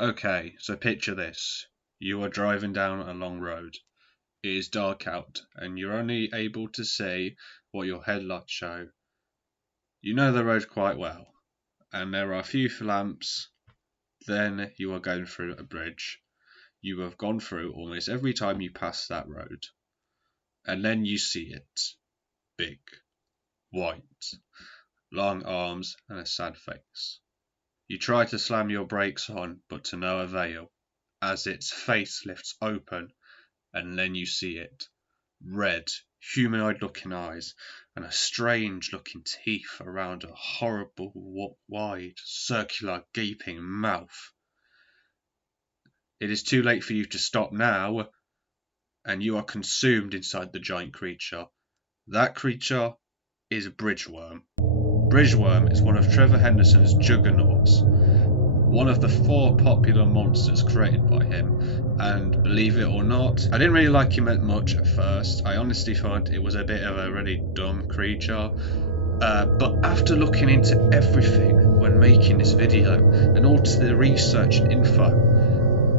Okay, so picture this. You are driving down a long road. It is dark out, and you're only able to see what your headlights show. You know the road quite well, and there are a few lamps. Then you are going through a bridge. You have gone through almost every time you pass that road. And then you see it. Big, white, long arms, and a sad face. You try to slam your brakes on, but to no avail, as its face lifts open, and then you see it. Red, humanoid looking eyes, and a strange looking teeth around a horrible, wide, circular, gaping mouth. It is too late for you to stop now, and you are consumed inside the giant creature. That creature is Bridgeworm. Bridgeworm is one of Trevor Henderson's Juggernauts, one of the 4 popular monsters created by him, and believe it or not, I didn't really like him much at first. I honestly thought it was a bit of a really dumb creature, but after looking into everything when making this video, and all to the research and info,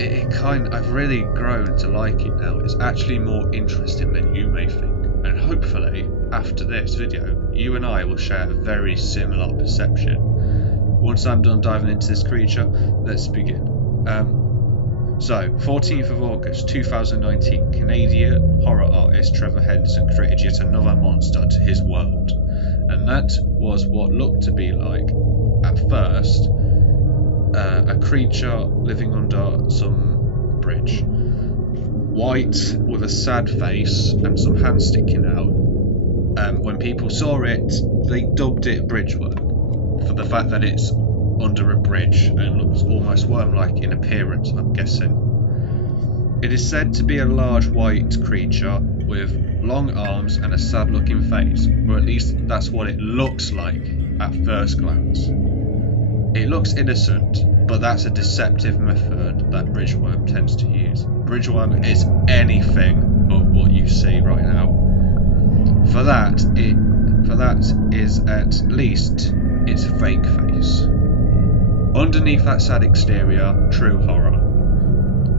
I've really grown to like it now. It's actually more interesting than you may think. And hopefully, after this video, you and I will share a very similar perception. Once I'm done diving into this creature, let's begin. So, 14th of August 2019, Canadian horror artist Trevor Henderson created yet another monster to his world. And that was what looked to be like, at first, a creature living under some bridge. White with a sad face and some hands sticking out. When people saw it, they dubbed it Bridgeworm for the fact that it's under a bridge and looks almost worm-like in appearance, I'm guessing. It is said to be a large white creature with long arms and a sad-looking face, or at least that's what it looks like at first glance. It looks innocent, but that's a deceptive method that Bridgeworm tends to use. Bridgeworm is anything but what you see right now. For that is at least its fake face. Underneath that sad exterior, true horror.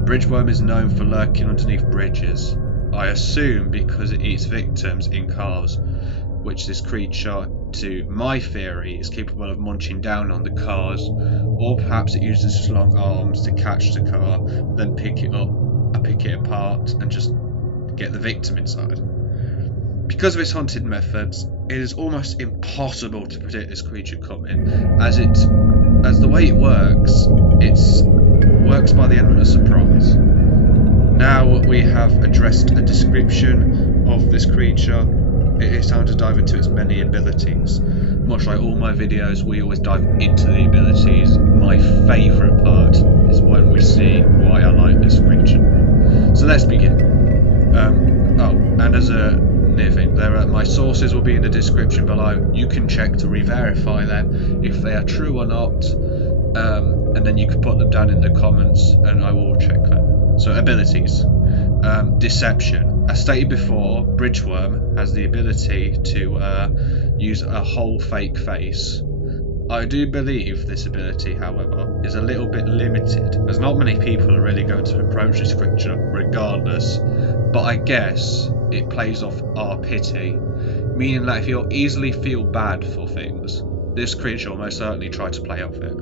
Bridgeworm is known for lurking underneath bridges. I assume because it eats victims in cars, which this creature, to my theory, is capable of munching down on the cars, or perhaps it uses its long arms to catch the car, then pick it apart, and just get the victim inside. Because of its hunted methods, it is almost impossible to predict this creature coming, as the way it works by the element of surprise. Now we have addressed a description of this creature, it is time to dive into its many abilities. Much like all my videos, we always dive into the abilities. My favourite part is when we see why I like this creature. So let's begin. And as a new thing, my sources will be in the description below. You can check to re-verify them if they are true or not, and then you can put them down in the comments and I will check them. So abilities. Deception. As stated before, Bridgeworm has the ability to use a whole fake face. I do believe this ability, however, is a little bit limited, as not many people are really going to approach this creature regardless, but I guess it plays off our pity, meaning that if you easily feel bad for things, this creature will most certainly try to play off it.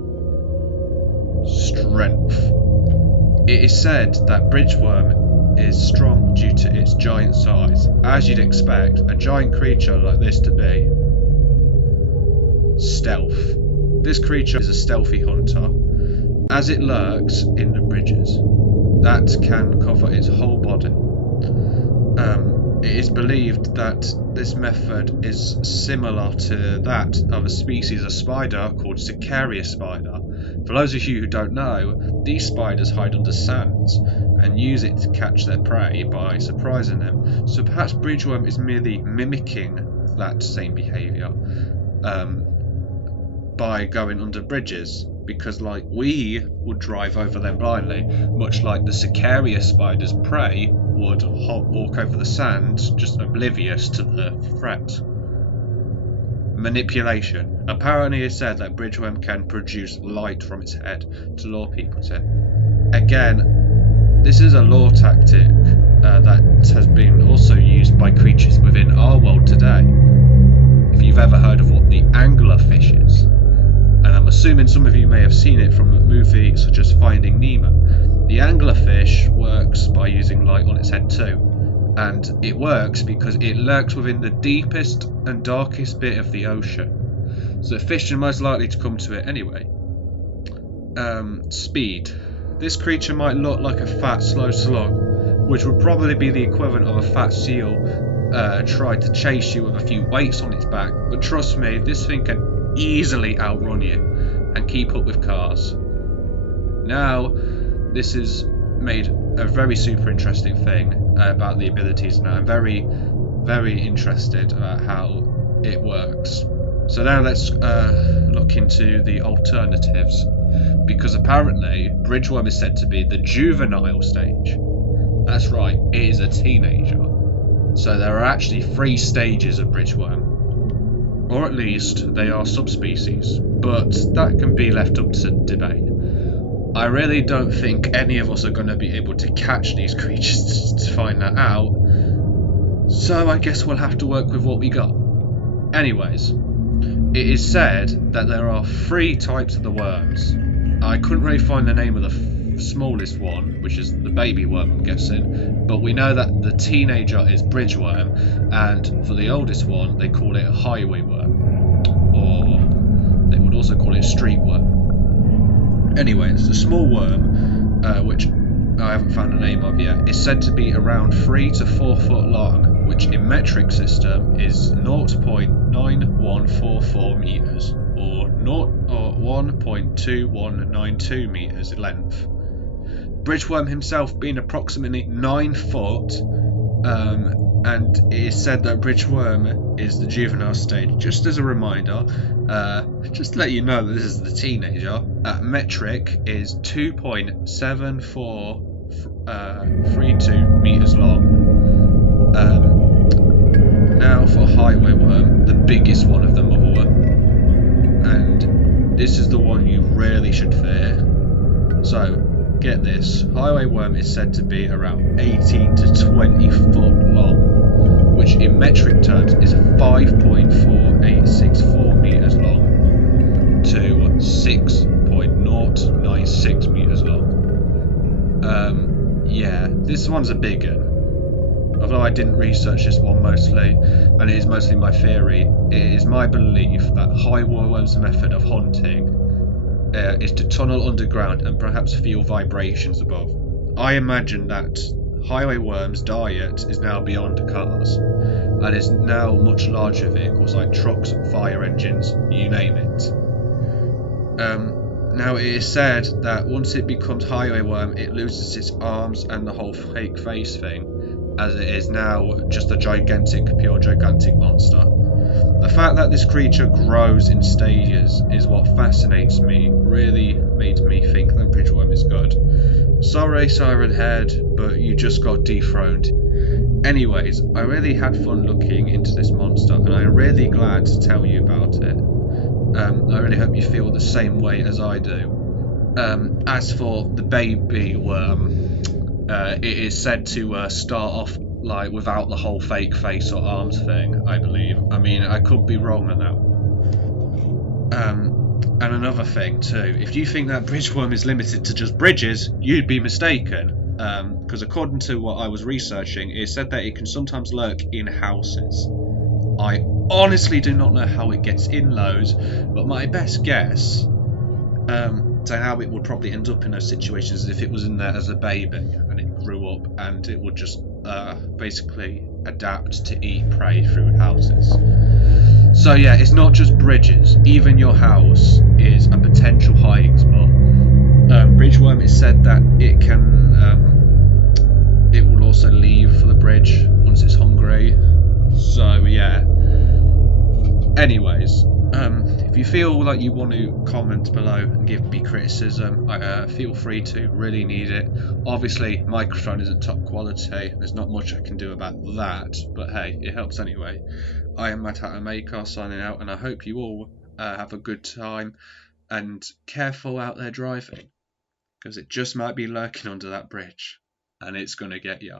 Strength. It is said that Bridgeworm is strong due to its giant size, as you'd expect a giant creature like this to be. Stealth. This creature is a stealthy hunter, as it lurks in the bridges that can cover its whole body. It is believed that this method is similar to that of a species of spider called Siren spider. For those of you who don't know, these spiders hide under sand and use it to catch their prey by surprising them. So perhaps Bridgeworm is merely mimicking that same behaviour by going under bridges, because like we would drive over them blindly, much like the Siren spider's prey would walk over the sand just oblivious to the threat. Manipulation. Apparently it's said that Bridgeworm can produce light from its head to lure people to it. Again, this is a lure tactic that has been also used by creatures within our world today. If you've ever heard of what the anglerfish is, and I'm assuming some of you may have seen it from a movie such as Finding Nemo, the anglerfish works by using light on its head too. And it works because it lurks within the deepest and darkest bit of the ocean, so fish are most likely to come to it anyway. Speed. This creature might look like a fat, slow slug, which would probably be the equivalent of a fat seal tried to chase you with a few weights on its back, but trust me, this thing can easily outrun you and keep up with cars. Now, this is made a very super interesting thing about the abilities now. I'm very, very interested about how it works. So now let's look into the alternatives, because apparently Bridgeworm is said to be the juvenile stage. That's right, it is a teenager. So there are actually 3 stages of Bridgeworm, or at least they are subspecies, but that can be left up to debate. I really don't think any of us are going to be able to catch these creatures to find that out, so I guess we'll have to work with what we got. Anyways, it is said that there are 3 types of the worms. I couldn't really find the name of the smallest one, which is the baby worm, I'm guessing, but we know that the teenager is Bridgeworm, and for the oldest one they call it highway worm, or they would also call it street worm. Anyway, it's a small worm, which I haven't found a name of yet. It's said to be around 3 to 4 foot long, which in metric system is 0.9144 meters, or 1.2192 meters in length. Bridgeworm himself being approximately 9 foot, and it is said that Bridgeworm is the juvenile stage. Just as a reminder, just to let you know that this is the teenager, metric is 2.7432 meters long. Now for highway worm, the biggest one of them all, and this is the one you really should fear. So get this, highway worm is said to be around 18 to 20 foot long, which in metric terms is 5.4864 meters long to 6.096 meters long. Yeah, this one's a big one. Although I didn't research this one mostly, and it is mostly my theory, it is my belief that highway worm's method of hunting is to tunnel underground and perhaps feel vibrations above. I imagine that highway worm's diet is now beyond cars, and is now much larger vehicles like trucks, fire engines, you name it. Now it is said that once it becomes highway worm, it loses its arms and the whole fake face thing, as it is now just a pure gigantic monster. The fact that this creature grows in stages is what fascinates me, really made me think that Bridgeworm is good. Sorry, Siren Head, but you just got dethroned. Anyways, I really had fun looking into this monster, and I'm really glad to tell you about it. I really hope you feel the same way as I do. As for the baby worm, it is said to start off like without the whole fake face or arms thing, I believe. I mean, I could be wrong on that one. And another thing too, if you think that Bridgeworm is limited to just bridges, you'd be mistaken. Because according to what I was researching, it said that it can sometimes lurk in houses. I honestly do not know how it gets in those, but my best guess to how it would probably end up in those situations is if it was in there as a baby and it grew up and it would just basically adapt to eat prey through houses. So yeah, it's not just bridges, even your house is a potential hiding spot. Bridgeworm is said that it can it will also leave for the bridge once it's hungry. So yeah, Anyways, if you feel like you want to comment below and give me criticism, feel free to. Really need it. Obviously, microphone isn't top quality. There's not much I can do about that, but hey, it helps anyway. I am Matata Maker signing out, and I hope you all have a good time and careful out there driving, because it just might be lurking under that bridge, and it's gonna get you.